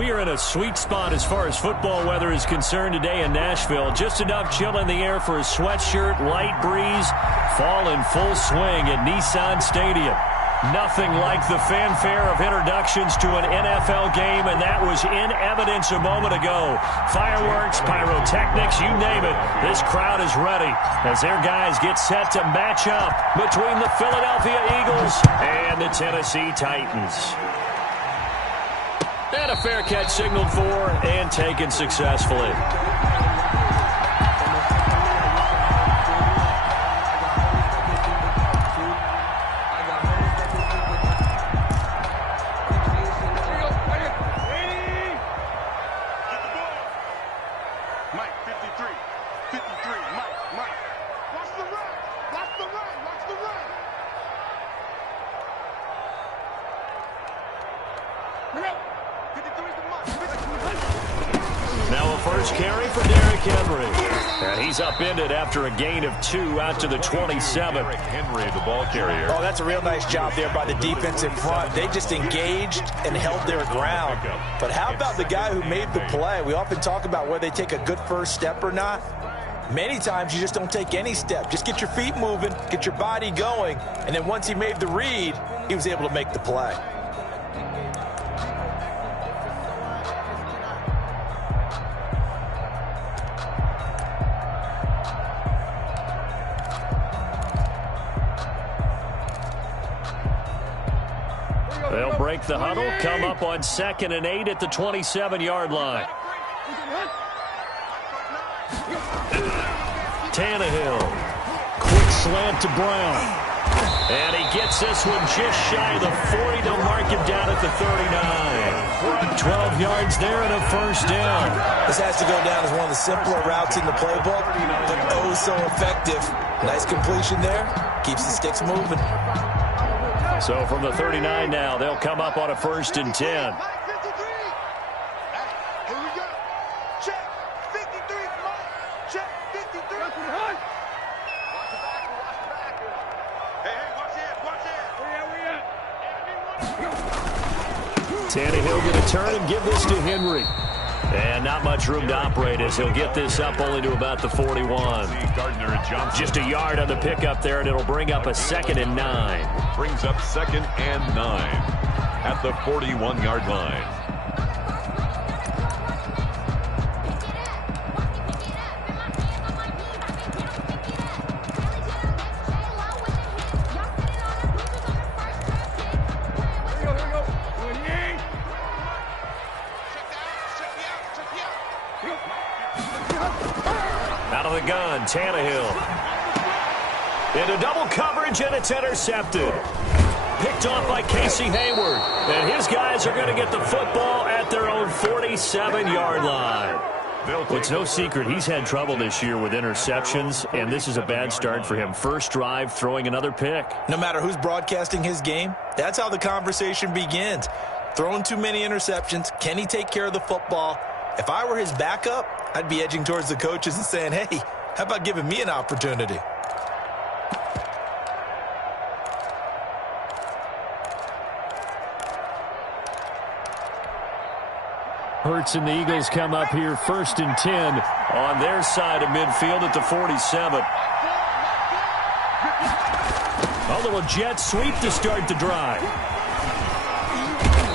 We are in a sweet spot as far as football weather is concerned today in Nashville. Just enough chill in the air for a sweatshirt, light breeze, fall in full swing at Nissan Stadium. Nothing like the fanfare of introductions to an NFL game, and that was in evidence a moment ago. Fireworks, pyrotechnics, you name it. This crowd is ready as their guys get set to match up between the Philadelphia Eagles and the Tennessee Titans. And a fair catch signaled for and taken successfully. Upended after a gain of 2 out to the 27. Henry, the ball carrier. Oh, that's a real nice job there by the defense in front. They just engaged and held their ground. But how about the guy who made the play? We often talk about whether they take a good first step or not. Many times you just don't take any step. Just get your feet moving, get your body going, and then once he made the read, he was able to make the play. They'll break the huddle, come up on 2nd and 8 at the 27-yard line. Tannehill. Quick slant to Brown. And he gets this one just shy of the 40. They'll mark him down at the 39. 12 yards there and a first down. This has to go down as one of the simpler routes in the playbook, but oh so effective. Nice completion there. Keeps the sticks moving. So from the 39 now, they'll come up on a 1st and 10. Tannehill going to turn and give this to Henry. And not much room to operate as he'll get this up only to about the 41. Just a yard on the pickup there, and it'll bring up a 2nd and 9. Brings up 2nd and 9 at the 41-yard line. Out of the gun, Tannehill. Into double coverage, and it's intercepted. Picked off by Casey Hayward. And his guys are going to get the football at their own 47-yard line. It's no secret he's had trouble this year with interceptions, and this is a bad start for him. First drive, throwing another pick. No matter who's broadcasting his game, that's how the conversation begins. Throwing too many interceptions. Can he take care of the football? If I were his backup, I'd be edging towards the coaches and saying, hey, how about giving me an opportunity? Hurts and the Eagles come up here 1st and 10 on their side of midfield at the 47. A little jet sweep to start the drive.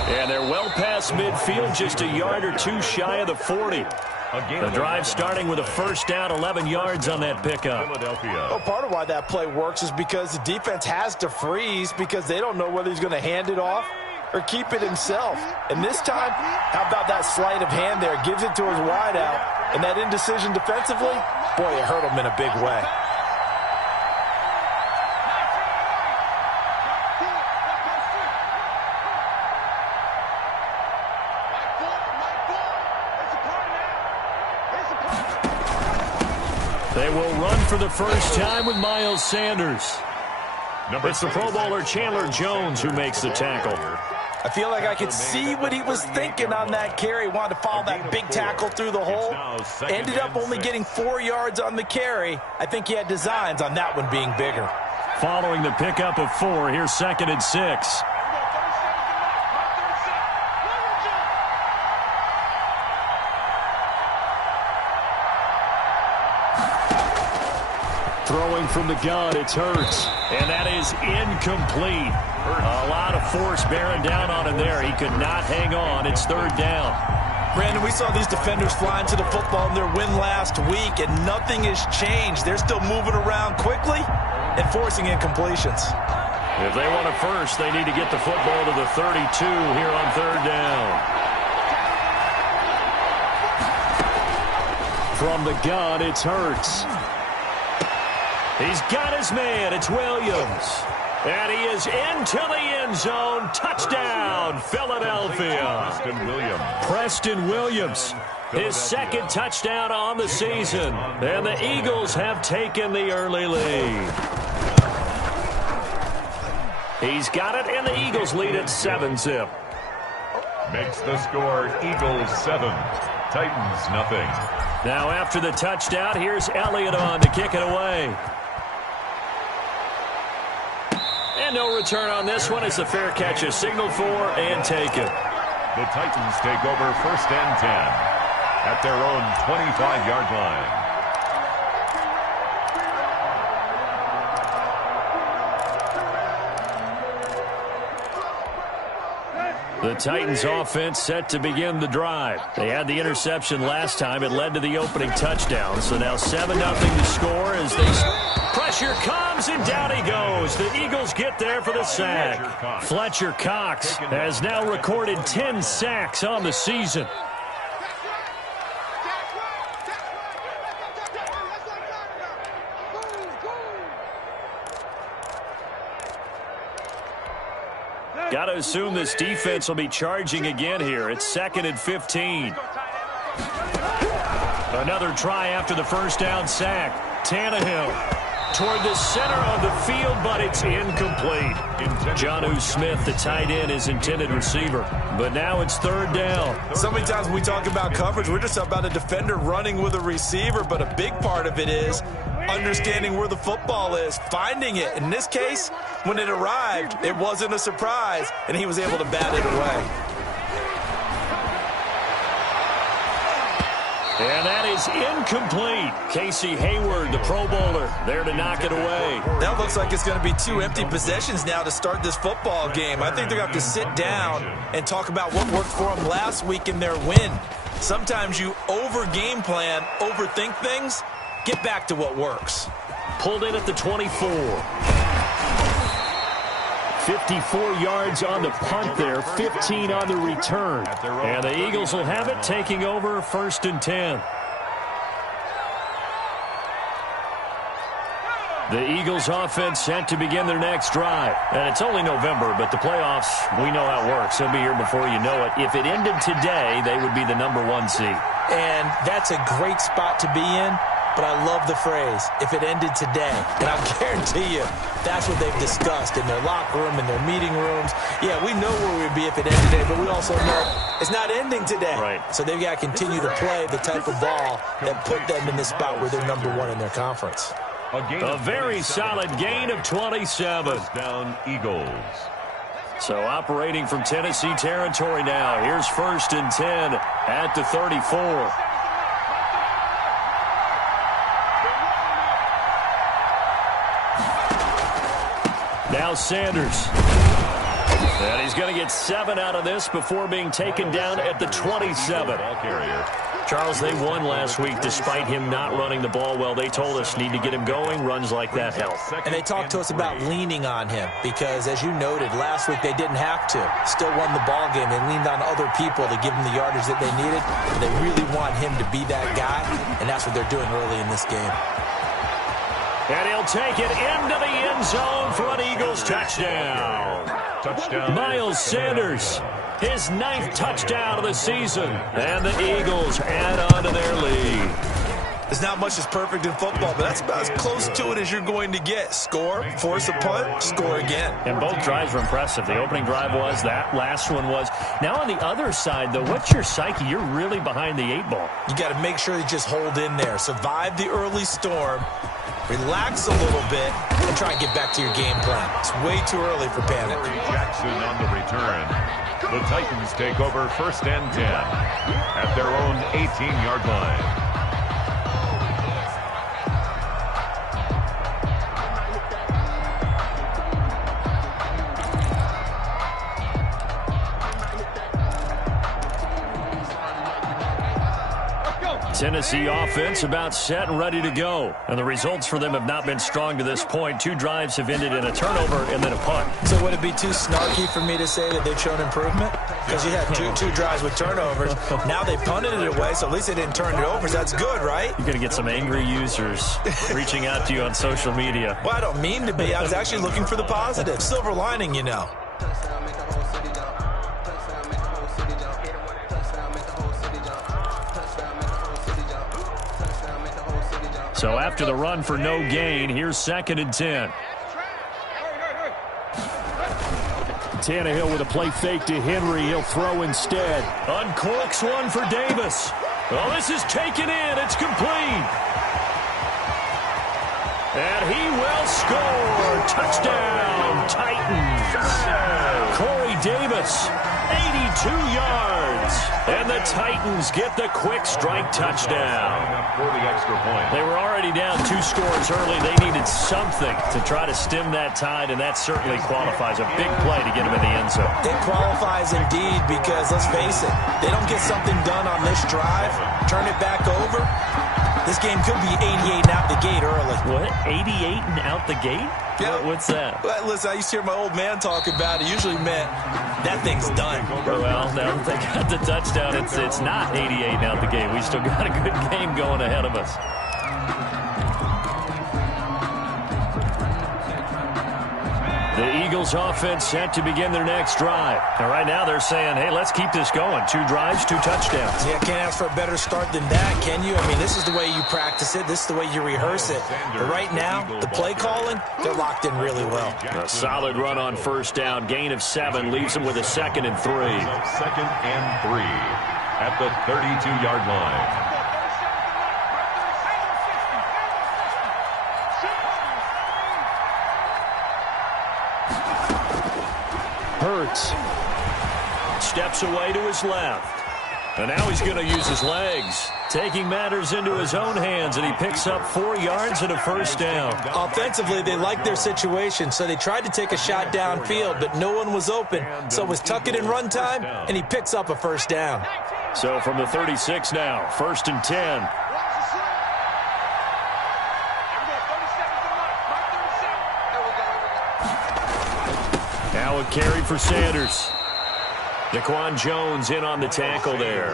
And they're well past midfield, just a yard or 2 shy of the 40. The drive starting with a first down, 11 yards on that pickup. Well, part of why that play works is because the defense has to freeze because they don't know whether he's going to hand it off or keep it himself. And this time, how about that sleight of hand there? Gives it to his wideout. And that indecision defensively, boy, it hurt him in a big way. They will run for the first time with Miles Sanders. It's the Pro Bowler Chandler Jones who makes the tackle. I feel like I could see what he was thinking on that carry. Wanted to follow that big tackle through the hole. Ended up only getting 4 yards on the carry. I think he had designs on that one being bigger. Following the pickup of 4, here's 2nd and 6. Throwing from the gun, it's Hurts. And that is incomplete. A lot of force bearing down on him there. He could not hang on. It's third down. Brandon, we saw these defenders flying to the football in their win last week, and nothing has changed. They're still moving around quickly and forcing incompletions. If they want a first, they need to get the football to the 32 here on third down. From the gun, it's Hurts. He's got his man. It's Williams. And he is into the end zone. Touchdown, Philadelphia. Preston Williams. His second touchdown on the season. And the Eagles have taken the early lead. He's got it, and the Eagles lead at 7-zip. Makes the score Eagles 7, Titans nothing. Now after the touchdown, here's Elliott on to kick it away. And no return on this one as the fair catch is signaled for and taken. The Titans take over 1st and 10 at their own 25-yard line. The Titans offense set to begin the drive. They had the interception last time. It led to the opening touchdown. So now 7-0 to score as they pressure comes and down he goes. The Eagles get there for the sack. Fletcher Cox has now recorded 10 sacks on the season. Got to assume this defense will be charging again here. It's 2nd and 15. Another try after the first down sack. Tannehill toward the center of the field, but it's incomplete. Jonnu Smith, the tight end, is intended receiver. But now it's third down. So many times when we talk about coverage, we're just about a defender running with a receiver, but a big part of it is understanding where the football is, finding it. In this case, when it arrived, it wasn't a surprise, and he was able to bat it away. And that is incomplete. Casey Hayward, the Pro Bowler, there to knock it away. That looks like it's going to be 2 empty possessions now to start this football game. I think they're going to have to sit down and talk about what worked for them last week in their win. Sometimes you over-game plan, overthink things. Get back to what works. Pulled in at the 24. 54 yards on the punt there, 15 on the return. And the Eagles will have it, taking over 1st and 10. The Eagles offense set to begin their next drive. And it's only November, but the playoffs, we know how it works. They'll be here before you know it. If it ended today, they would be the #1 seed. And that's a great spot to be in. But I love the phrase, if it ended today. And I'll guarantee you, that's what they've discussed in their locker room, in their meeting rooms. Yeah, we know where we'd be if it ended today, but we also know it's not ending today. Right. So they've got to continue to play the type of ball that put them in the spot where they're #1 in their conference. A very solid gain of 27. Down Eagles. So operating from Tennessee territory now. Here's 1st and 10 at the 34. Now Sanders. And he's going to get 7 out of this before being taken down at the 27. Charles, they won last week despite him not running the ball well. They told us need to get him going. Runs like that help. And they talked to us about leaning on him because, as you noted, last week they didn't have to. Still won the ball game. They leaned on other people to give them the yardage that they needed. And they really want him to be that guy, and that's what they're doing early in this game. And he'll take it into the end zone for an Eagles touchdown. Miles Sanders, his 9th touchdown of the season. And the Eagles add on to their lead. There's not much that's perfect in football, but that's about as close to it as you're going to get. Score, force a punt, score again. And both drives were impressive. The opening drive was, that last one was. Now on the other side, though, what's your psyche? You're really behind the 8 ball. You got to make sure you just hold in there. Survive the early storm. Relax a little bit and try and get back to your game plan. It's way too early for panic. Jackson on the return. The Titans take over 1st and 10 at their own 18-yard line. Tennessee offense about set and ready to go. And the results for them have not been strong to this point. 2 drives have ended in a turnover and then a punt. So would it be too snarky for me to say that they've shown improvement? Because you had two drives with turnovers. Now they punted it away, so at least they didn't turn it over. So that's good, right? You're going to get some angry users reaching out to you on social media. Well, I don't mean to be. I was actually looking for the positive. Silver lining, you know. So after the run for no gain, here's 2nd and 10. Tannehill with a play fake to Henry. He'll throw instead. Uncorks one for Davis. Well, this is taken in. It's complete. And he will score. Touchdown, Titans. Corey Davis, 82 yards. And the Titans get the quick strike touchdown. For the extra point. They were already down 2 scores early. They needed something to try to stem that tide, and that certainly qualifies. A big play to get them in the end zone. It qualifies indeed because, let's face it, they don't get something done on this drive, turn it back over, this game could be 88 and out the gate early. What? 88 and out the gate? Yeah. What's that? Well, listen, I used to hear my old man talk about it. Usually meant that thing's done. Well, now that they got the touchdown, it's not 88 and out the gate. We still got a good game going ahead of us. The Eagles offense set to begin their next drive. And right now they're saying, hey, let's keep this going. 2 drives, 2 touchdowns. Yeah, can't ask for a better start than that, can you? I mean, this is the way you practice it. This is the way you rehearse it. But right now, the play calling, they're locked in really well. A solid run on 1st down. Gain of 7 leaves them with a 2nd and 3. 2nd and 3 at the 32-yard line. Hurts steps away to his left. And now he's going to use his legs, taking matters into his own hands, and he picks up 4 yards and a 1st down. Offensively, they liked their situation, so they tried to take a shot downfield, but no one was open. So it was tuck it in run time, and he picks up a 1st down. So from the 36 now, 1st and 10. Now a carry for Sanders. Daquan Jones in on the tackle there.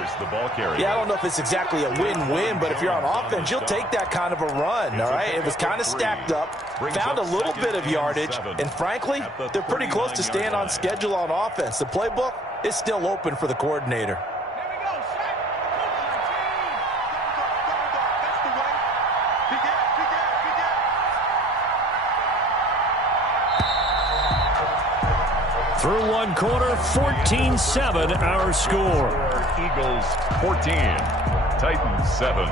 Yeah, I don't know if it's exactly a win-win, but if you're on offense, you'll take that kind of a run, all right? It was kind of stacked up, found a little bit of yardage, and frankly, they're pretty close to staying on schedule on offense. The playbook is still open for the coordinator. Through 1 quarter, 14-7 our score. Eagles 14, Titans 7.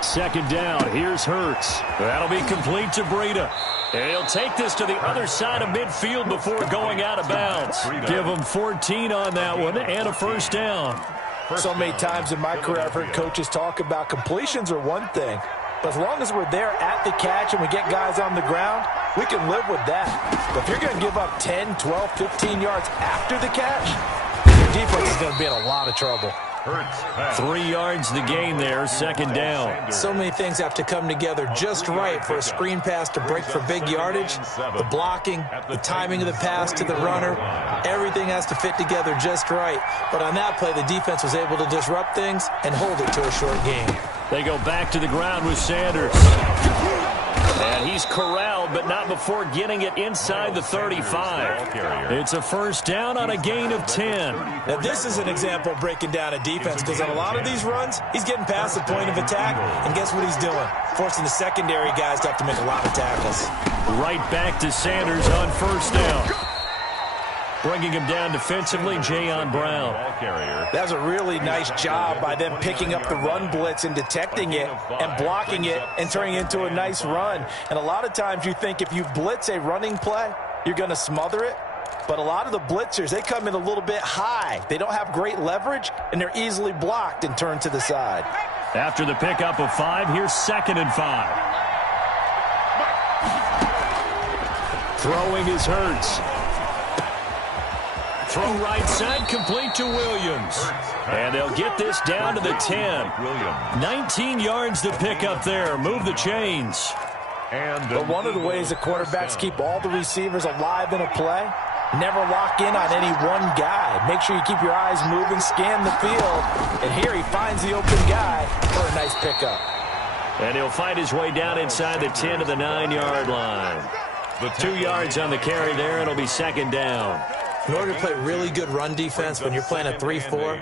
Second down, here's Hurts. That'll be complete to Breida. And he'll take this to the other side of midfield before going out of bounds. Give him 14 on that one and a 1st down. So many times in my career I've heard coaches talk about completions are one thing, but as long as we're there at the catch and we get guys on the ground, we can live with that. But if you're going to give up 10, 12, 15 yards after the catch, your defense is going to be in a lot of trouble. 3 yards the gain there, 2nd down. So many things have to come together just right for a screen pass to break for big yardage. The blocking, the timing of the pass to the runner, everything has to fit together just right. But on that play, the defense was able to disrupt things and hold it to a short game. They go back to the ground with Sanders. And he's corralled, but not before getting it inside the 35. It's a 1st down on a gain of 10. Now, this is an example of breaking down a defense, because on a lot of these runs, he's getting past the point of attack, and guess what he's doing? Forcing the secondary guys to have to make a lot of tackles. Right back to Sanders on 1st down. Bringing him down defensively, Jayon Brown. That was a really nice job by them picking up the run blitz and detecting it and blocking it and turning it into a nice run. And a lot of times you think if you blitz a running play, you're going to smother it. But a lot of the blitzers, they come in a little bit high. They don't have great leverage, and they're easily blocked and turned to the side. After the pickup of 5, here's 2nd and 5. Throwing is Hurts. Throw right side, complete to Williams. And they'll get this down to the 10. 19 yards to pick up there. Move the chains. But one of the ways the quarterbacks keep all the receivers alive in a play, never lock in on any one guy. Make sure you keep your eyes moving, scan the field. And here he finds the open guy for a nice pickup. And he'll find his way down inside the 10 to the 9-yard line. 2 yards on the carry there. It'll be second down. In order to play really good run defense when you're playing a 3-4,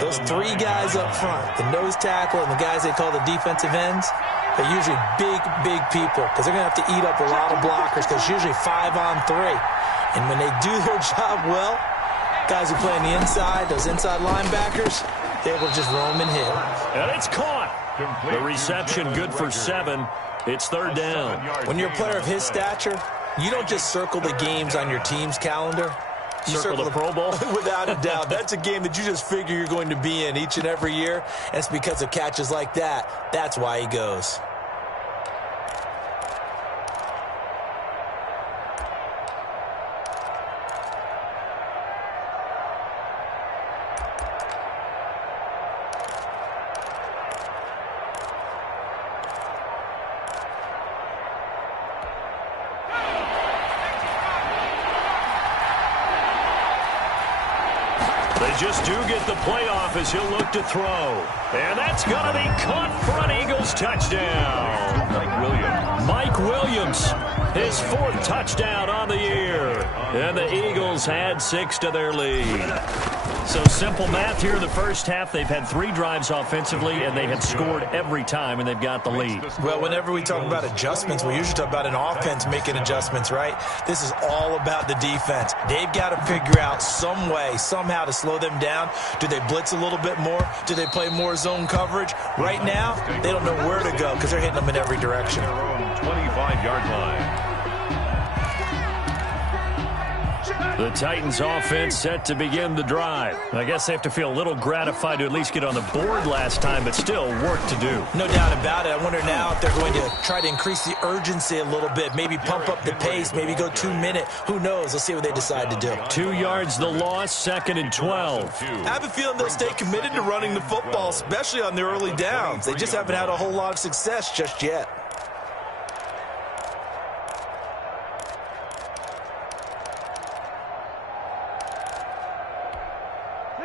those three guys up front, the nose tackle and the guys they call the defensive ends, they're usually big people because they're going to have to eat up a lot of blockers because it's usually 5-on-3. And when they do their job well, guys who play on the inside, those inside linebackers, they're able to just roam and hit. And it's caught. The reception good for 7. It's third down. When you're a player of his stature, you don't just circle the games on your team's calendar. You circle the Pro Bowl? Without a doubt. That's a game that you just figure you're going to be in each and every year. And it's because of catches like that. That's why he goes. Just do get the playoff as he'll look to throw. And that's going to be caught for an Eagles touchdown. Mike Williams, his 4th touchdown on the year. And the Eagles add 6 to their lead. So simple math here in the first half. They've had 3 drives offensively, and they have scored every time, and they've got the lead. Well, whenever we talk about adjustments, we usually talk about an offense making adjustments, right? This is all about the defense. They've got to figure out some way, somehow to slow them down. Do they blitz a little bit more? Do they play more zone coverage? Right now, they don't know where to go because they're hitting them in every direction. 25-yard line. The Titans offense set to begin the drive. I guess they have to feel a little gratified to at least get on the board last time, but still work to do. No doubt about it. I wonder now if they're going to try to increase the urgency a little bit, maybe pump up the pace, maybe go 2-minute. Who knows? Let's see what they decide to do. 2 yards the loss, 2nd and 12. I have a feeling they'll stay committed to running the football, especially on their early downs. They just haven't had a whole lot of success just yet.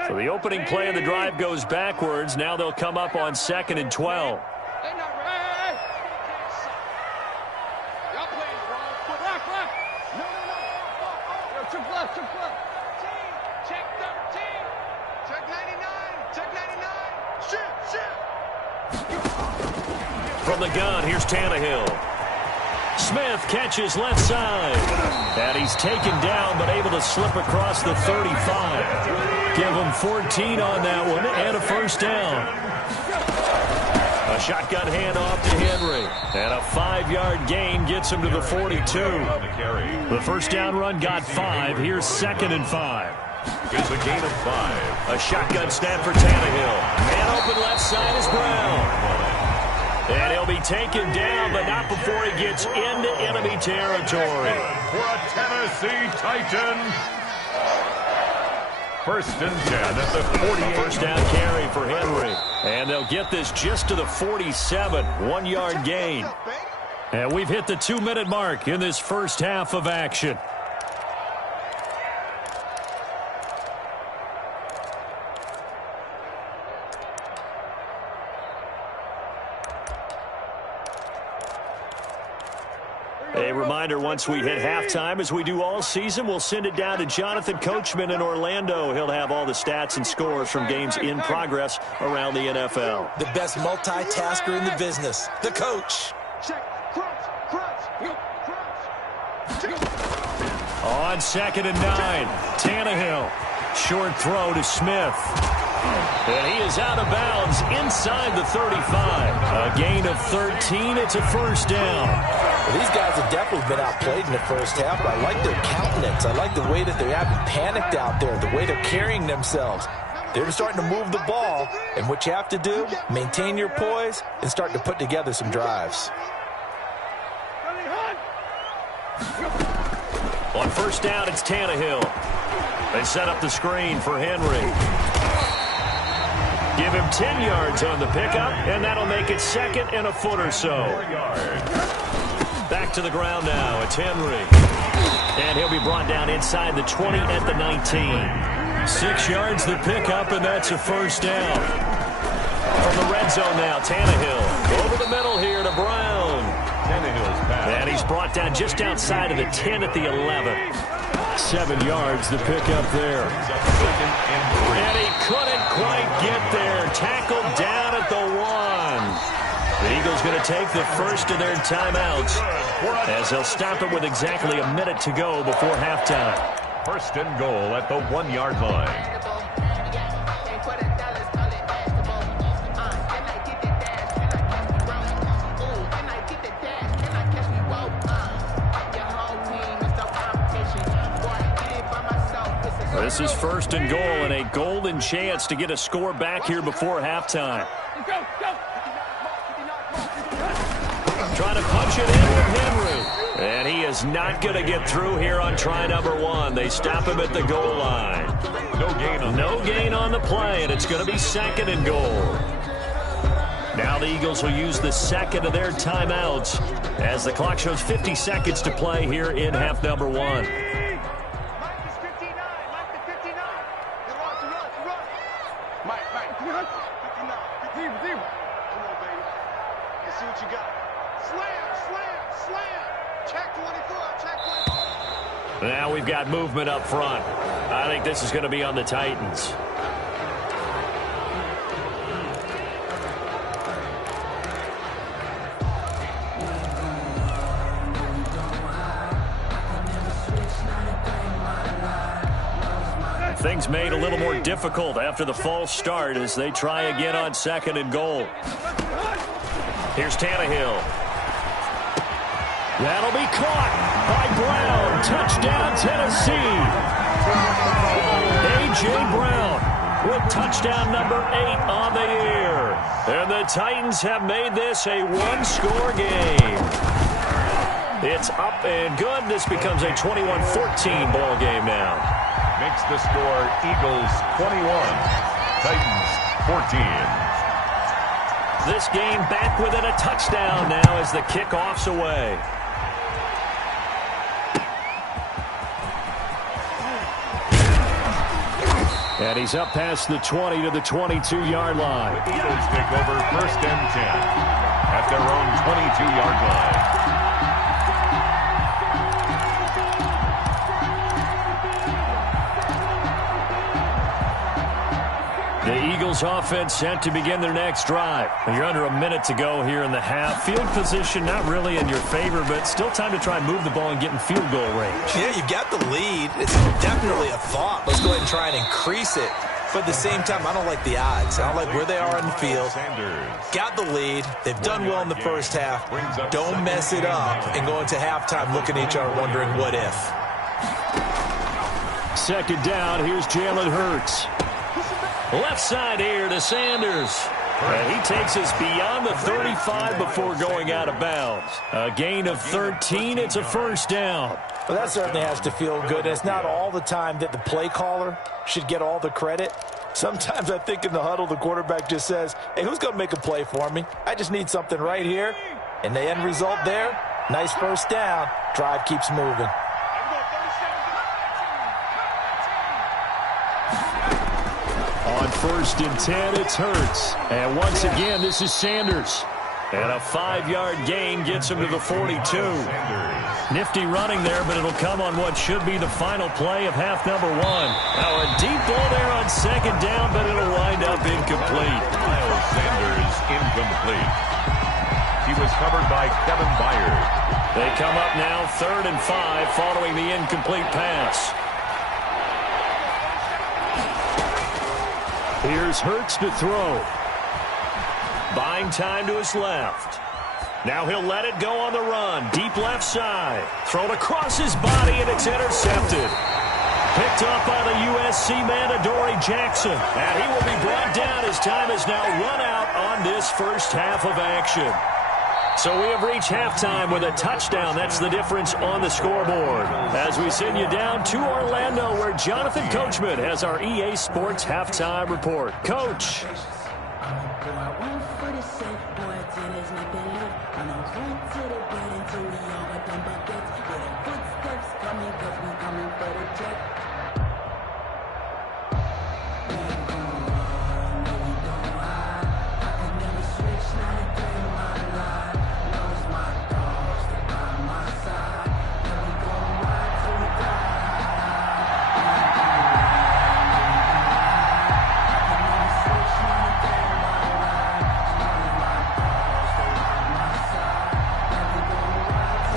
So the opening play of the drive goes backwards. Now they'll come up on 2nd and 12. From the gun, here's Tannehill. Smith catches left side. And he's taken down, but able to slip across the 35. Give him 14 on that one and a first down. A shotgun handoff to Henry. And a 5-yard gain gets him to the 42. The first down run got 5. Here's 2nd and 5. Here's a gain of 5. A shotgun snap for Tannehill. Man open left side is Brown. And he'll be taken down, but not before he gets into enemy territory. For a Tennessee Titan. 1st and 10 at the 48. First down carry for Henry. And they'll get this just to the 47. 1-yard gain. And we've hit the 2-minute mark in this first half of action. A reminder, once we hit halftime, as we do all season, we'll send it down to Jonathan Coachman in Orlando. He'll have all the stats and scores from games in progress around the NFL. The best multitasker in the business, the coach. On 2nd and 9, Tannehill. Short throw to Smith. And he is out of bounds inside the 35. A gain of 13. It's a first down. Well, these guys have definitely been outplayed in the first half, but I like their countenance. I like the way that they haven't panicked out there, the way they're carrying themselves. They're starting to move the ball, and what you have to do, maintain your poise and start to put together some drives. On first down, it's Tannehill. They set up the screen for Henry. Give him 10 yards on the pickup, and that'll make it second and a foot or so. Back to the ground now. It's Henry. And he'll be brought down inside the 20 at the 19. 6 yards the pickup, and that's a first down. From the red zone now, Tannehill. Over the middle here to Brown. Tannehill's pass. And he's brought down just outside of the 10 at the 11. 7 yards the pickup there. And he couldn't quite get there. Tackled down at the 1. The Eagles going to take the first of their timeouts as they'll stop it with exactly a minute to go before halftime. First and goal at the 1-yard line. This is first and goal and a golden chance to get a score back here before halftime. Trying to punch it in with Henry. And he is not going to get through here on try number 1. They stop him at the goal line. No gain on the play, and it's going to be second and goal. Now the Eagles will use the second of their timeouts as the clock shows 50 seconds to play here in half number 1. Now we've got movement up front. I think this is going to be on the Titans. Things made a little more difficult after the false start as they try again on second and goal. Here's Tannehill. That'll be caught by Brown. Touchdown, Tennessee. A.J. Brown with touchdown number 8 on the year. And the Titans have made this a one-score game. It's up and good. This becomes a 21-14 ball game now. Makes the score Eagles 21, Titans 14. This game back within a touchdown now as the kickoff's away. And he's up past the 20 to the 22-yard line. The Eagles take over first and 10 at their own 22-yard line. The Eagles offense set to begin their next drive. You're under a minute to go here in the half. Field position not really in your favor, but still time to try and move the ball and get in field goal range. Yeah, you've got the lead. It's definitely a thought. Let's go ahead and try and increase it. But at the same time, I don't like the odds. I don't like where they are on the field. Got the lead. They've done well in the first half. Don't mess it up and go into halftime looking at each other wondering what if. Second down, here's Jalen Hurts. Left side here to Sanders. And he takes us beyond the 35 before going out of bounds. A gain of 13. It's a first down. Well, that certainly has to feel good. It's not all the time that the play caller should get all the credit. Sometimes I think in the huddle, the quarterback just says, hey, who's going to make a play for me? I just need something right here. And the end result there, nice first down. Drive keeps moving. On first and 10, it's Hurts. And once again, this is Sanders. And a 5-yard gain gets him to the 42. Nifty running there, but it'll come on what should be the final play of half number 1. Now a deep ball there on second down, but it'll wind up incomplete. Miles Sanders incomplete. He was covered by Kevin Byard. They come up now 3rd and 5 following the incomplete pass. Here's Hurts to throw. Buying time to his left. Now he'll let it go on the run. Deep left side. Thrown across his body, and it's intercepted. Picked up by the USC man, Adoree Jackson. And he will be brought down as time is now run out on this first half of action. So we have reached halftime with a touchdown. That's the difference on the scoreboard. As we send you down to Orlando, where Jonathan Coachman has our EA Sports halftime report. Coach.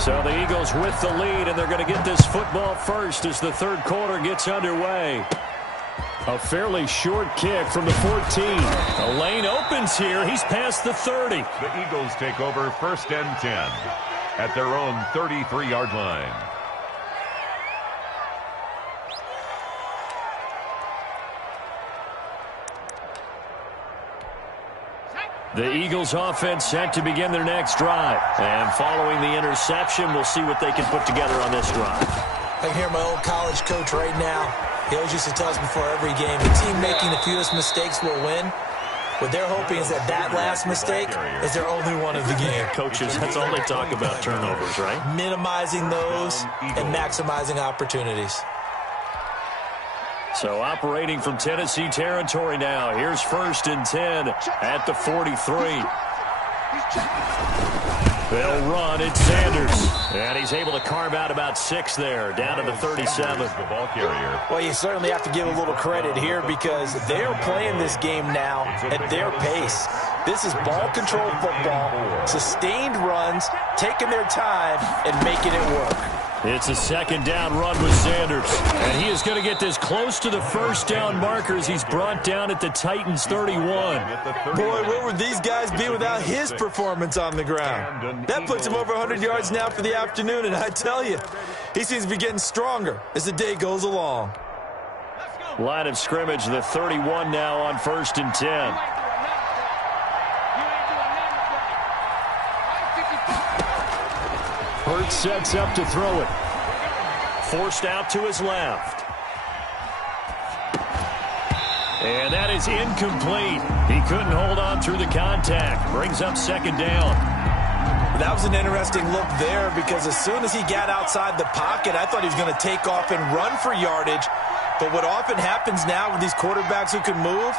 So the Eagles with the lead, and they're going to get this football first as the third quarter gets underway. A fairly short kick from the 14. The lane opens here. He's past the 30. The Eagles take over 1st and 10 at their own 33-yard line. The Eagles offense set to begin their next drive. And following the interception, we'll see what they can put together on this drive. I can hear my old college coach right now. He always used to tell us before every game, the team making the fewest mistakes will win. What they're hoping is that last mistake is their only one of the game. Coaches, that's all they talk about, turnovers, right? Minimizing those and maximizing opportunities. So operating from Tennessee territory now. Here's 1st and 10 at the 43. They'll run. It's Sanders. And he's able to carve out about 6 there, down to the 37. The ball carrier. Well, you certainly have to give a little credit here because they're playing this game now at their pace. This is ball control football, sustained runs, taking their time, and making it work. It's a 2nd down run with Sanders. And he is going to get this close to the 1st down markers. He's brought down at the Titans' 31. Boy, where would these guys be without his performance on the ground? That puts him over 100 yards now for the afternoon, and I tell you, he seems to be getting stronger as the day goes along. Line of scrimmage, the 31 now on 1st and 10. Hurts sets up to throw it. Forced out to his left. And that is incomplete. He couldn't hold on through the contact. Brings up 2nd down. That was an interesting look there because as soon as he got outside the pocket, I thought he was going to take off and run for yardage. But what often happens now with these quarterbacks who can move,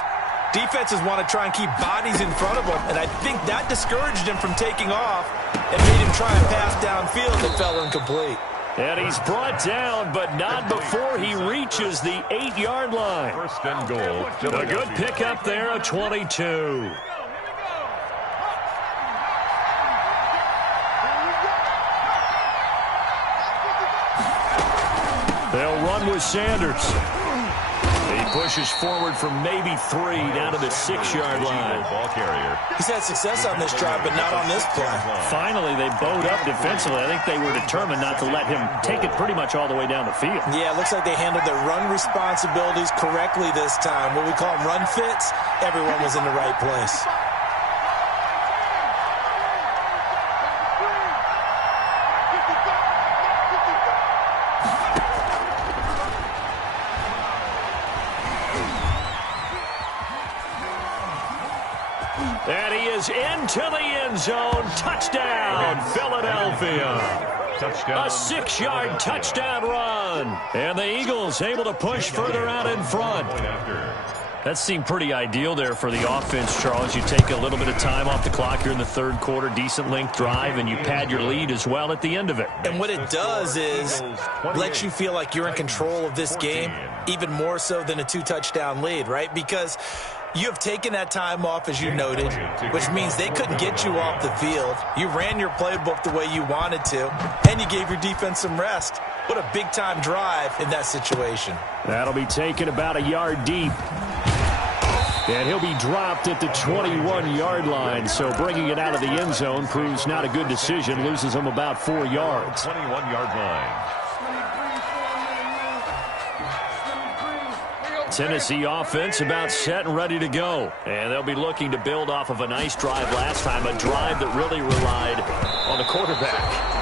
defenses want to try and keep bodies in front of them, and I think that discouraged him from taking off and made him try and pass downfield that fell incomplete. And he's brought down, but not before he reaches the 8-yard line. 1st and goal. A good pickup there, a 22. They'll run with Sanders. He pushes forward from maybe 3 down to the 6-yard line. Ball carrier. He's had success on this drive, but not on this play. Finally, they bowed up defensively. I think they were determined not to let him take it pretty much all the way down the field. Yeah, it looks like they handled their run responsibilities correctly this time. What we call them run fits, everyone was in the right place. And he is into the end zone. Touchdown, Philadelphia. Touchdown. A 6-yard touchdown run. And the Eagles able to push further out in front. That seemed pretty ideal there for the offense, Charles. You take a little bit of time off the clock here in the third quarter, decent length drive, and you pad your lead as well at the end of it. And what it does is lets you feel like you're in control of this game, even more so than a 2-touchdown lead, right? Because you have taken that time off, as you noted, which means they couldn't get you off the field. You ran your playbook the way you wanted to, and you gave your defense some rest. What a big-time drive in that situation. That'll be taken about a yard deep. And he'll be dropped at the 21-yard line, so bringing it out of the end zone proves not a good decision, loses him about 4 yards. 21-yard line. Tennessee offense about set and ready to go. And they'll be looking to build off of a nice drive last time, a drive that really relied on the quarterback.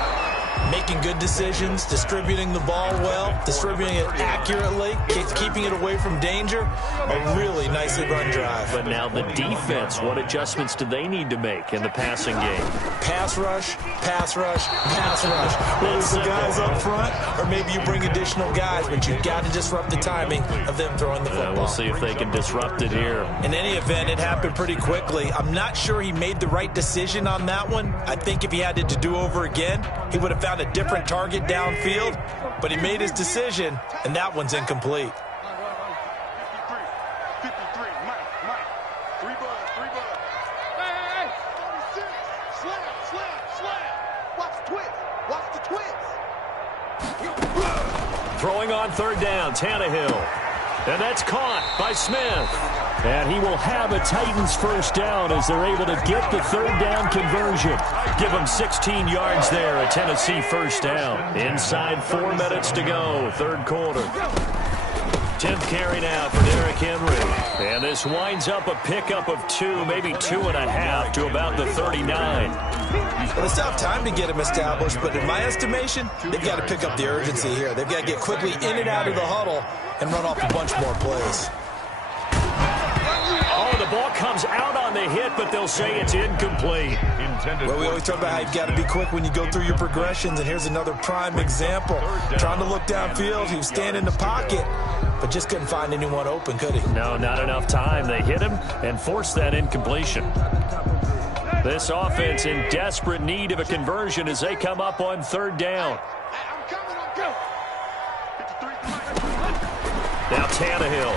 Making good decisions, distributing the ball well, distributing it accurately, keeping it away from danger. A really nicely run drive. But now the defense, what adjustments do they need to make in the passing game? Pass rush, pass rush, pass rush. Whether it's the guys up front or maybe you bring additional guys, but you've got to disrupt the timing of them throwing the football. We'll see if they can disrupt it here. In any event, it happened pretty quickly. I'm not sure he made the right decision on that one. I think if he had it to do over again, he would have found a different target downfield, but he made his decision, and that one's incomplete. Throwing on third down, Tannehill. And that's caught by Smith. And he will have a Titans first down as they're able to get the third down conversion. Give them 16 yards there, a Tennessee first down. Inside 4 minutes to go, third quarter. 10th carry now for Derrick Henry. And this winds up a pickup of 2, maybe 2.5 to about the 39. Well, it's tough time to get him established, but in my estimation, they've got to pick up the urgency here. They've got to get quickly in and out of the huddle and run off a bunch more plays. Oh, the ball comes out on the hit, but they'll say it's incomplete. Well, we always talk about how you've got to be quick when you go through your progressions, and here's another prime example. Trying to look downfield, he was standing in the pocket, but just couldn't find anyone open, could he? No, not enough time. They hit him and forced that incompletion. This offense in desperate need of a conversion as they come up on third down. Now Tannehill.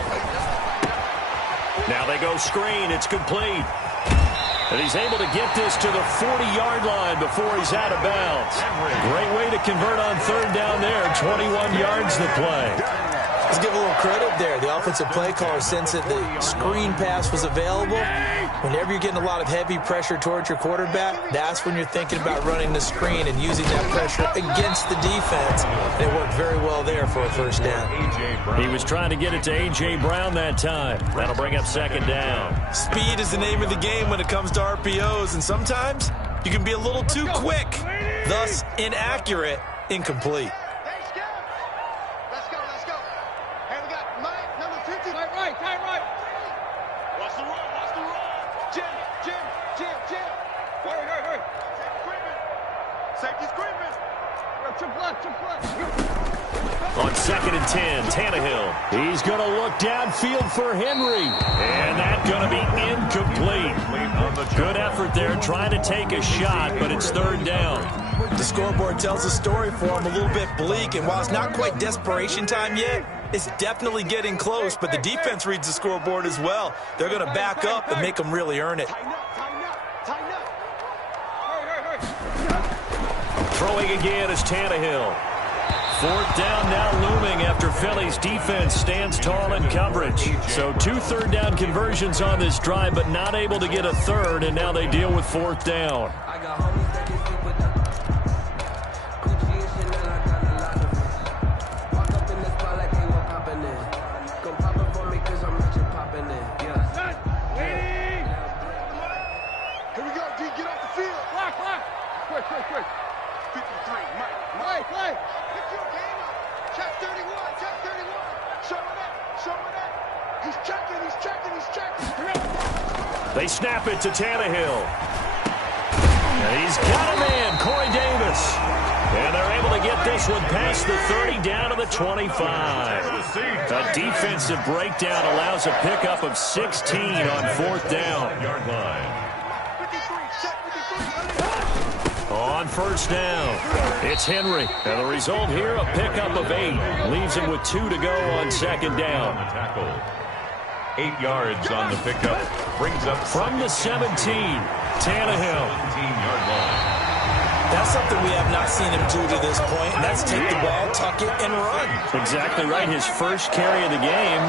Now they go screen. It's complete. And he's able to get this to the 40-yard line before he's out of bounds. Great way to convert on third down there. 21 yards to play. Let's give a little credit there. The offensive play caller sensed that the screen pass was available. Whenever you're getting a lot of heavy pressure towards your quarterback, that's when you're thinking about running the screen and using that pressure against the defense. And it worked very well there for a first down. He was trying to get it to A.J. Brown that time. That'll bring up second down. Speed is the name of the game when it comes to RPOs, and sometimes you can be a little too quick, thus inaccurate, incomplete. On 2nd and 10, Tannehill. He's going to look downfield for Henry. And that's going to be incomplete. Good effort there trying to take a shot, but it's third down. The scoreboard tells a story for him, a little bit bleak. And while it's not quite desperation time yet, it's definitely getting close. But the defense reads the scoreboard as well. They're going to back up and make them really earn it. Throwing again is Tannehill. Fourth down now looming after Philly's defense stands tall in coverage. So 2 third down conversions on this drive, but not able to get a third, and now they deal with fourth down. They snap it to Tannehill. And he's got a man, Corey Davis. And they're able to get this one past the 30 down to the 25. A defensive breakdown allows a pickup of 16 on fourth down. On first down, it's Henry. And the result here, a pickup of 8. Leaves him with 2 to go on second down. 8 yards on the pickup. Brings up from the 17. Tannehill. 17-yard line. That's something we have not seen him do to this point, and that's take the ball, tuck it, and run. Exactly right. His first carry of the game.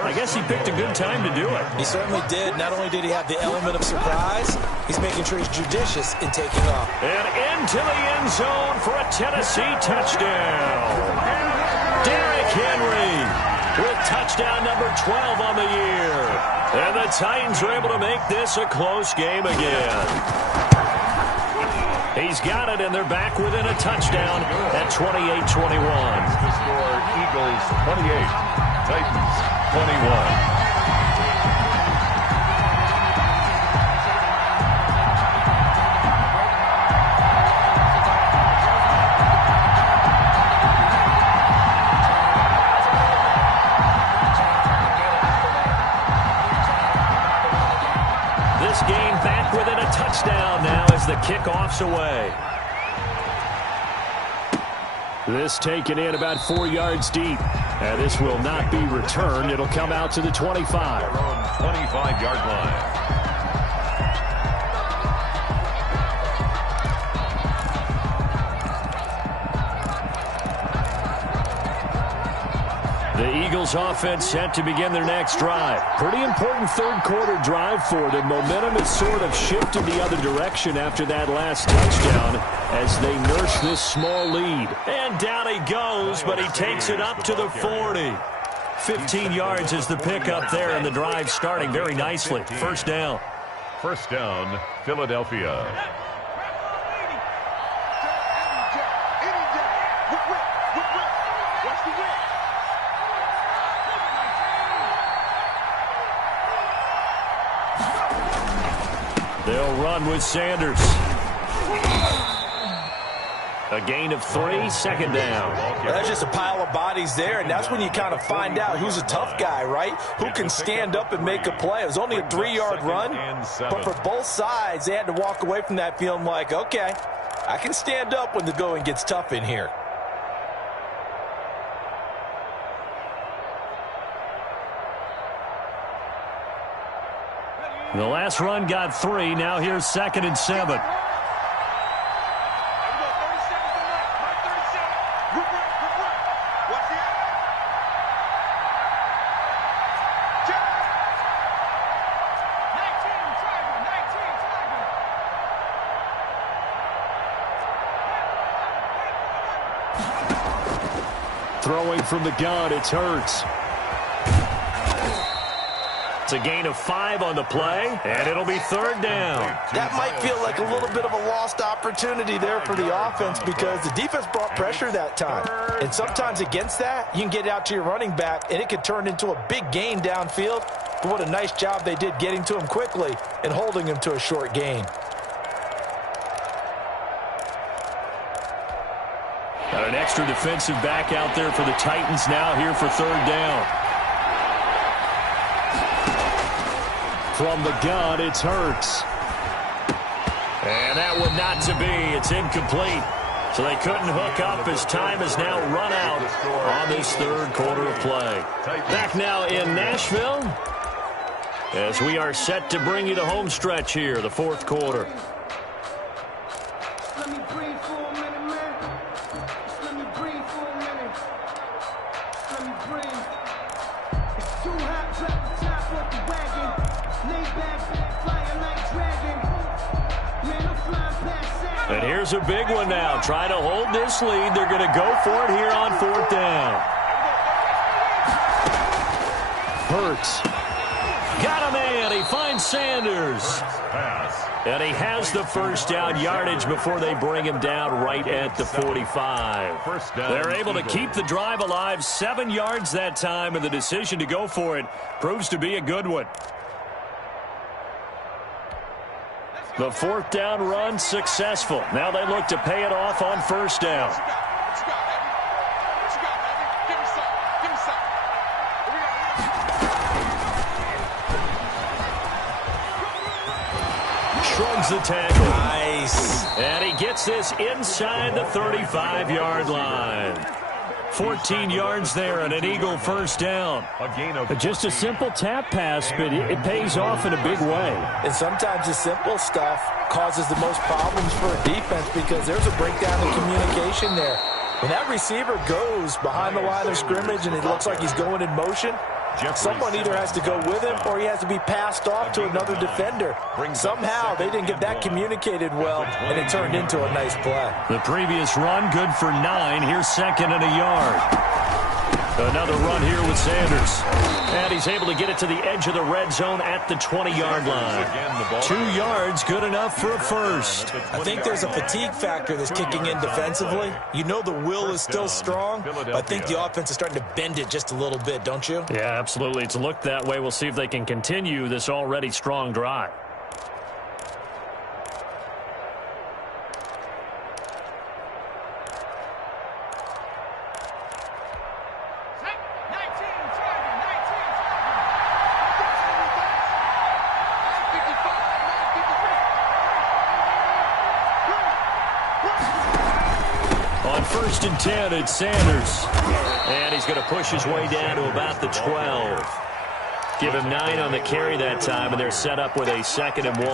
I guess he picked a good time to do it. He certainly did. Not only did he have the element of surprise, he's making sure he's judicious in taking off. And into the end zone for a Tennessee touchdown. Derrick Henry. with touchdown number 12 on the year. And the Titans are able to make this a close game again. He's got it, and they're back within a touchdown at 28-21. The score, Eagles 28, Titans 21. Game back within a touchdown now as the kickoff's away. This taken in about 4 yards deep. And this will not be returned. It'll come out to the 25. 25-yard line. The Eagles offense set to begin their next drive. Pretty important third quarter drive for them. Momentum has sort of shifted the other direction after that last touchdown as they nurse this small lead. And down he goes, but he takes it up to the 40. 15 yards is the pickup there, and the drive starting very nicely. First down. First down, Philadelphia. They'll run with Sanders. A gain of 3, second down. Well, that's just a pile of bodies there, and that's when you kind of find out who's a tough guy, right? Who can stand up and make a play. It was only a 3-yard run, but for both sides, they had to walk away from that feeling like, okay, I can stand up when the going gets tough in here. The last run got 3. Now here's 2nd and 7. Throwing from the gun, it's Hurts. It's a gain of 5 on the play, and it'll be third down. That might feel like a little bit of a lost opportunity there for the offense because the defense brought pressure that time. And sometimes against that, you can get out to your running back, and it could turn into a big gain downfield. But what a nice job they did getting to him quickly and holding him to a short gain. Got an extra defensive back out there for the Titans now here for third down. From the gun, it's Hurts. And that one not to be. It's incomplete. So they couldn't hook up as time is now run out on this third quarter of play. Back now in Nashville as we are set to bring you the home stretch here, the fourth quarter. And here's a big one now. Trying to hold this lead. They're going to go for it here on fourth down. Hurts. Got a man. He finds Sanders. And he has the first down yardage before they bring him down right at the 45. They're able to keep the drive alive. 7 yards that time, and the decision to go for it proves to be a good one. The fourth down run successful. Now they look to pay it off on first down. Shrugs the tackle. Nice. And he gets this inside the 35-yard line. 14 yards there and an Eagle first down. Just a simple tap pass, but it pays off in a big way. And sometimes the simple stuff causes the most problems for a defense because there's a breakdown in communication there. When that receiver goes behind the line of scrimmage and it looks like he's going in motion, someone either has to go with him or he has to be passed off to another defender. Somehow they didn't get that communicated well, and it turned into a nice play. The previous run good for 9. Here's 2nd and a yard. Another run here with Sanders. And he's able to get it to the edge of the red zone at the 20-yard line. 2 yards, good enough for a first. I think there's a fatigue factor that's kicking in defensively. You know the will is still strong, but I think the offense is starting to bend it just a little bit, don't you? Yeah, absolutely. It's looked that way. We'll see if they can continue this already strong drive. On 1st and 10, it's Sanders. And he's going to push his way down to about the 12. Give him 9 on the carry that time, and they're set up with a 2nd and 1.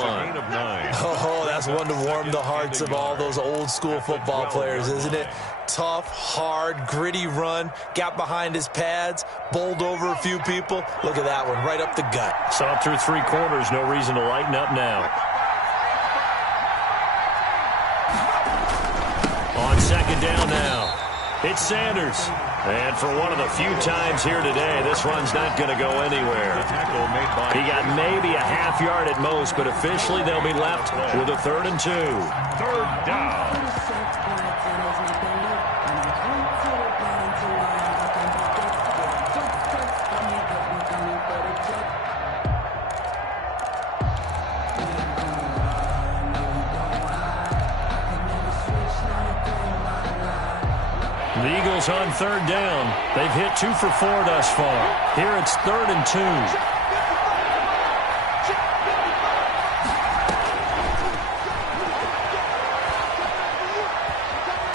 Oh, that's one to warm the hearts of all those old-school football players, isn't it? Tough, hard, gritty run, got behind his pads, bowled over a few people. Look at that one, right up the gut. Saw through 3 quarters, no reason to lighten up now. On 2nd down now, it's Sanders. And for one of the few times here today, this run's not going to go anywhere. He got maybe a half yard at most, but officially they'll be left with a 3rd and 2. 3rd down. The Eagles on 3rd down. They've hit 2 for 4 thus far. Here it's 3rd and 2.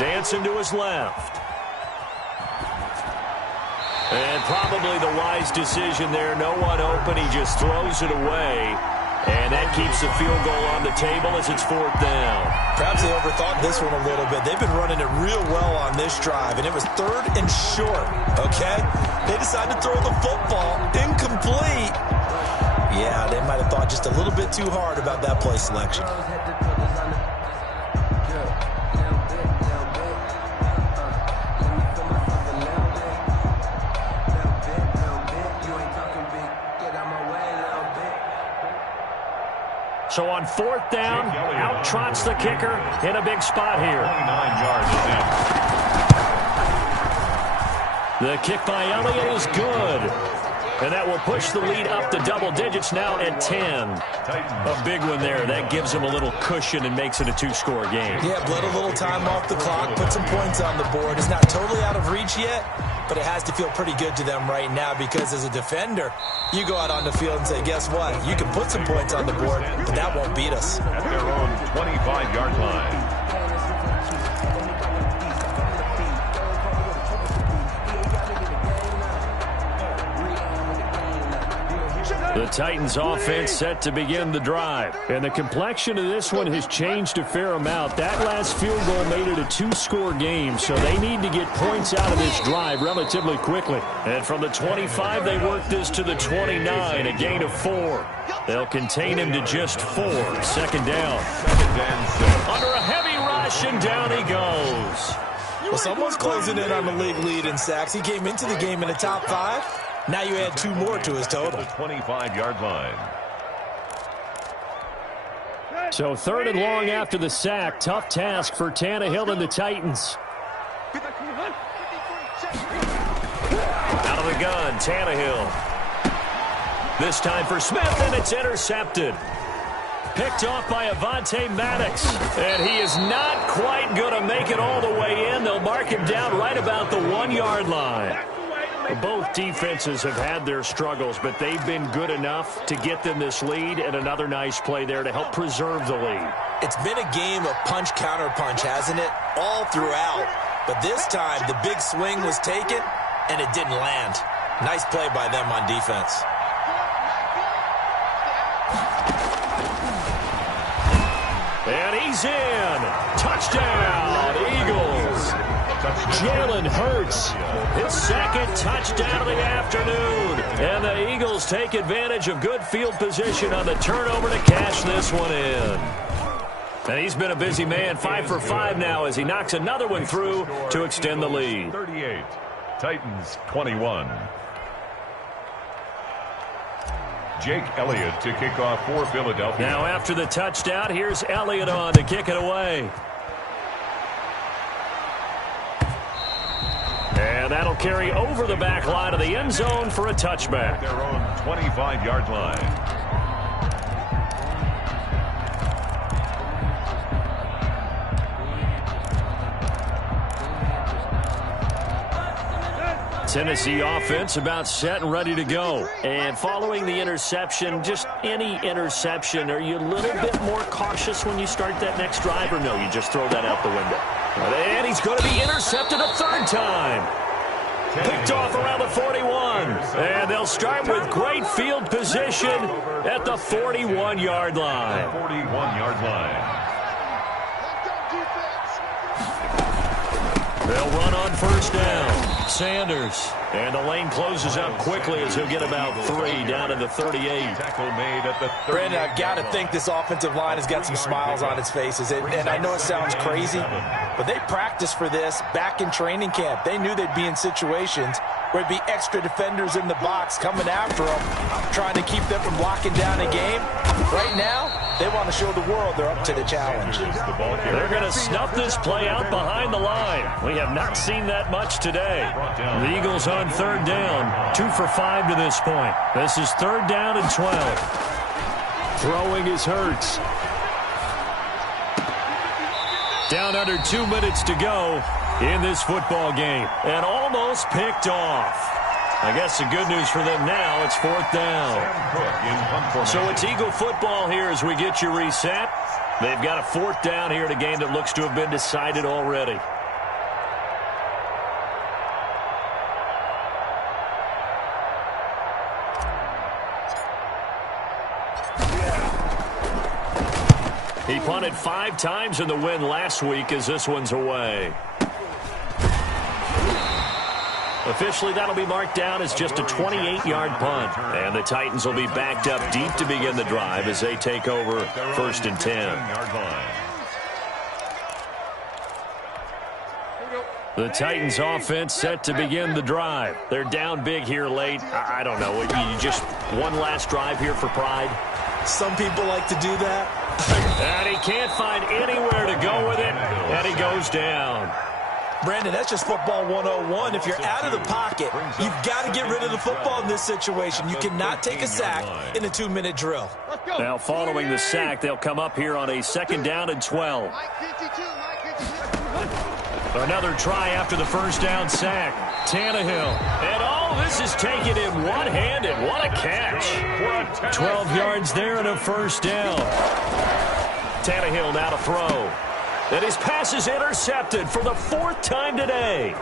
Dancing to his left. And probably the wise decision there. No one open. He just throws it away. And that keeps the field goal on the table as it's 4th down. Perhaps they overthought this one a little bit. They've been running it real well on this drive, and it was 3rd and short, okay? They decided to throw the football incomplete. Yeah, they might have thought just a little bit too hard about that play selection. So on 4th down, out trots the kicker in a big spot here. 29 yards. The kick by Elliott is good. And that will push the lead up to double digits now at 10. A big one there. That gives them a little cushion and makes it a 2-score game. Yeah, bled a little time off the clock, put some points on the board. It's not totally out of reach yet, but it has to feel pretty good to them right now because as a defender, you go out on the field and say, guess what? You can put some points on the board, but that won't beat us. At their own 25-yard line. The Titans offense set to begin the drive. And the complexion of this one has changed a fair amount. That last field goal made it a 2-score game, so they need to get points out of this drive relatively quickly. And from the 25, they work this to the 29, a gain of 4. They'll contain him to just 4. 2nd down. 2nd and 6. Under a heavy rush, and down he goes. Well, someone's closing in on the league lead in sacks. He came into the game in the top 5. Now you add 2 more to his total. The 25-yard line. So 3rd and long after the sack. Tough task for Tannehill and the Titans. Out of the gun, Tannehill. This time for Smith, and it's intercepted. Picked off by Avonte Maddox. And he is not quite going to make it all the way in. They'll mark him down right about the 1-yard line. Both defenses have had their struggles, but they've been good enough to get them this lead, and another nice play there to help preserve the lead. It's been a game of punch-counter-punch, hasn't it? All throughout. But this time, the big swing was taken, and it didn't land. Nice play by them on defense. And he's in. Touchdown, Eagles. Jalen Hurts, his 2nd touchdown of the afternoon. And the Eagles take advantage of good field position on the turnover to cash this one in. And he's been a busy man, 5 for 5 now as he knocks another one through to extend the lead. 38. Titans 21. Jake Elliott to kick off for Philadelphia. Now after the touchdown, here's Elliott on to kick it away. And that'll carry over the back line of the end zone for a touchback. Their own 25-yard line. Tennessee offense about set and ready to go. And following the interception, just any interception, are you a little bit more cautious when you start that next drive, or no, you just throw that out the window? And he's going to be intercepted a third time. Picked off around the 41. And they'll start with great field position at the 41-yard line. 41-yard line. They'll run on first down. Sanders. And the lane closes up quickly as he'll get about 3 down to the 38. Tackle made at the 38. Brandon, I've got to think this offensive line has got some smiles on its faces. And I know it sounds crazy, but they practiced for this back in training camp. They knew they'd be in situations where it'd be extra defenders in the box coming after them, trying to keep them from locking down a game. Right now, they want to show the world they're up to the challenge. They're going to snuff this play out behind the line. We have not seen that much today. The Eagles on third down, 2 for 5 to this point. This is third down and 12. Throwing is Hurts. Down under 2 minutes to go in this football game. And almost picked off. I guess the good news for them now, it's fourth down. So it's Eagle football here as we get you reset. They've got a fourth down here in a game that looks to have been decided already. He punted 5 times in the win last week as this one's away. Officially, that'll be marked down as just a 28-yard punt. And the Titans will be backed up deep to begin the drive as they take over first and 10. The Titans offense set to begin the drive. They're down big here late. I don't know. You just one last drive here for pride? Some people like to do that. And he can't find anywhere to go with it. And he goes down. Brandon, that's just football 101. If you're out of the pocket, you've got to get rid of the football in this situation. You cannot take a sack in a 2-minute drill. Now, following the sack, they'll come up here on a second down and 12. Another try after the first down sack. Tannehill. And this is taken in one-handed. What a catch. 12 yards there and a first down. Tannehill now to throw. And his pass is intercepted for the 4th time today.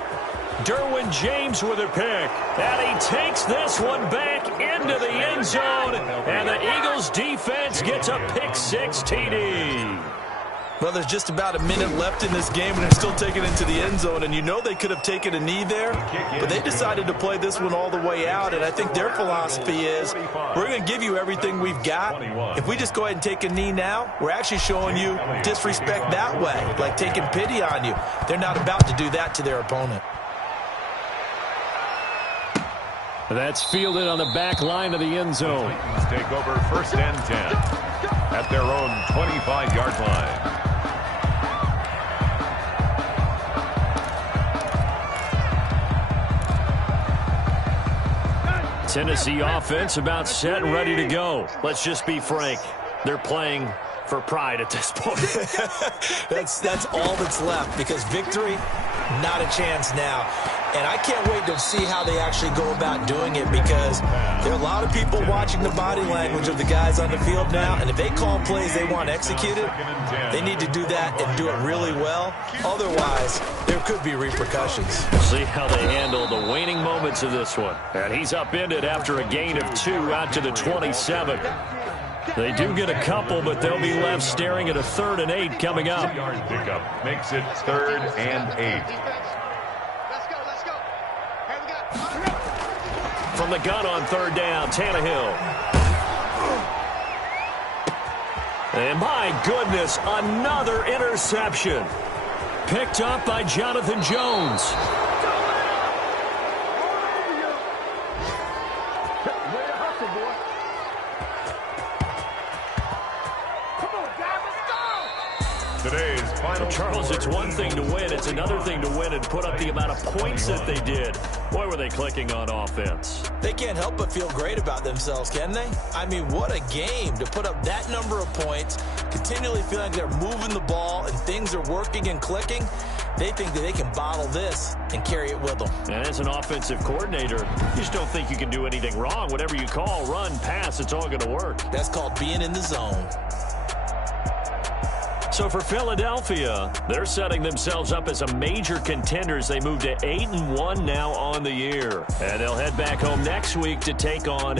Derwin James with a pick. And he takes this one back into the end zone. And the Eagles defense gets a pick-6 TD. Well, there's just about a minute left in this game, and they're still taking it to the end zone. And you know they could have taken a knee there, but they decided to play this one all the way out. And I think their philosophy is, we're going to give you everything we've got. If we just go ahead and take a knee now, we're actually showing you disrespect that way, like taking pity on you. They're not about to do that to their opponent. That's fielded on the back line of the end zone. Titans take over first and 10 at their own 25-yard line. Tennessee offense about set and ready to go. Let's just be frank. They're playing for pride at this point. That's all that's left, because victory, not a chance now. And I can't wait to see how they actually go about doing it, because there are a lot of people watching the body language of the guys on the field now, and if they call plays they want executed, they need to do that and do it really well. Otherwise, there could be repercussions. We'll see how they handle the waning moments of this one. And he's upended after a gain of 2 out to the 27. They do get a couple, but they'll be left staring at a 3rd and 8 coming up. Pickup makes it 3rd and 8. From the gun on 3rd down, Tannehill. And my goodness, another interception. Picked up by Jonathan Jones. Today's final Charles, it's one thing to win. It's another thing to win and put up the amount of points that they did. Boy, were they clicking on offense. They can't help but feel great about themselves, can they? I mean, what a game to put up that number of points, continually feeling like they're moving the ball and things are working and clicking. They think that they can bottle this and carry it with them. And as an offensive coordinator, you just don't think you can do anything wrong. Whatever you call, run, pass, it's all going to work. That's called being in the zone. So for Philadelphia, they're setting themselves up as a major contenders. They move to 8-1 now on the year. And they'll head back home next week to take on